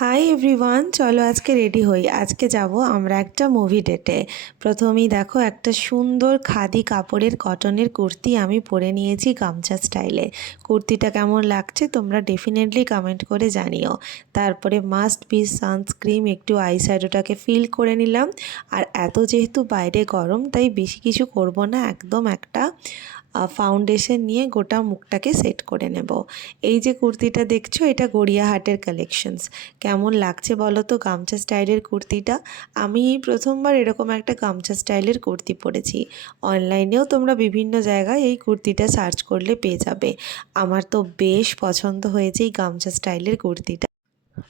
Hi everyone, চলো আজকে ready হই। আজকে যাব আমরা একটা মুভি ডেটে। প্রথমেই দেখো একটা সুন্দর খাদি কাপড়ের কটনের কুর্তি আমি পরে নিয়েছি গামছা স্টাইলে। কুর্তিটা কেমন লাগছে তোমরা ডেফিনেটলি কমেন্ট করে জানিও। তারপরে মাস্ট বি সানস্ক্রিন, একটু আইশ্যাডোটাকে ফিল করে নিলাম। আর এত যেহেতু বাইরে গরম তাই বেশি কিছু করব না, একদম একটা ফাউন্ডেশন নিয়ে গোটা মুখটাকে সেট করে নেব। এই যে কুর্তিটা দেখছো এটা গড়িয়াহাটের কালেকশনস। কেমন লাগছে বলো তো গামছা স্টাইলের কুর্তিটা? আমি এই প্রথমবার এরকম একটা গামছা স্টাইলের কুর্তি পরেছি। অনলাইনেও তোমরা বিভিন্ন জায়গায় এই কুর্তিটা সার্চ করলে পেয়ে যাবে। আমার তো বেশ পছন্দ হয়েছে এই গামছা স্টাইলের কুর্তিটা।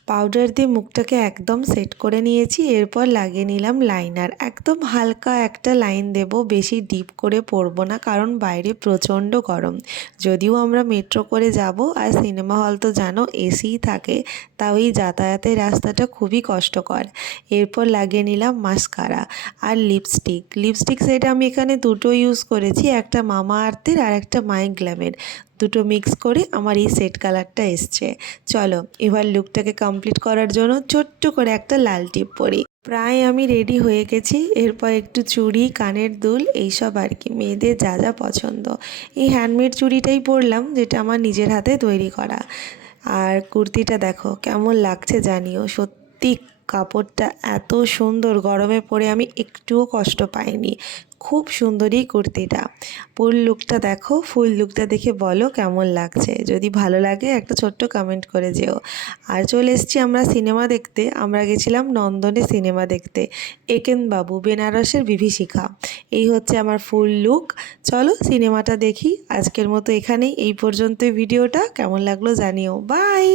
পাউডার দিয়ে মুখটাকে একদম সেট করে নিয়েছি, এরপর লাগিয়ে নিলাম লাইনার। একদম হালকা একটা লাইন দেব, বেশি ডিপ করে পরবো না কারণ বাইরে প্রচণ্ড গরম। যদিও আমরা মেট্রো করে যাব আর সিনেমা হল তো জানো এসিই থাকে, তাও এই যাতায়াতের রাস্তাটা খুবই কষ্টকর। এরপর লাগিয়ে নিলাম মাস্কারা আর লিপস্টিক সেট আমি এখানে দুটো ইউজ করেছি, একটা মামা আর্থের আর একটা মাই গ্ল্যামের। দুটো মিক্স করে আমার এই সেট কালারটা এসছে। চলো এবার লুকটাকে কমপ্লিট করার জন্য ছোট্ট করে একটা লাল টিপ পরি। প্রায় আমি রেডি হয়ে গেছি। এরপর একটু চুড়ি, কানের দুল, এইসব আর কি মেয়েদের যা যা পছন্দ। এই হ্যান্ডমেড চুড়িটাই পরলাম, যেটা আমার নিজের হাতে তৈরি করা। আর কুর্তিটা দেখো কেমন লাগছে জানিও। সত্যি কাপড়টা এত সুন্দর, গরমে পরে আমি একটুও কষ্ট পাইনি। খুব সুন্দরই কুর্তিটা। ফুল লুকটা দেখো, ফুল লুকটা দেখে বলো কেমন লাগছে। যদি ভালো লাগে একটা ছোট্ট কমেন্ট করে যেও। আর চলে এসেছি আমরা সিনেমা দেখতে। আমরা গেছিলাম নন্দনে সিনেমা দেখতে, একেন বাবু, বেনারসের বিভীষিকা। এই হচ্ছে আমার ফুল লুক। চলো সিনেমাটা দেখি। আজকের মতো এখানেই, এই পর্যন্তই ভিডিওটা। কেমন লাগলো জানিও। বাই।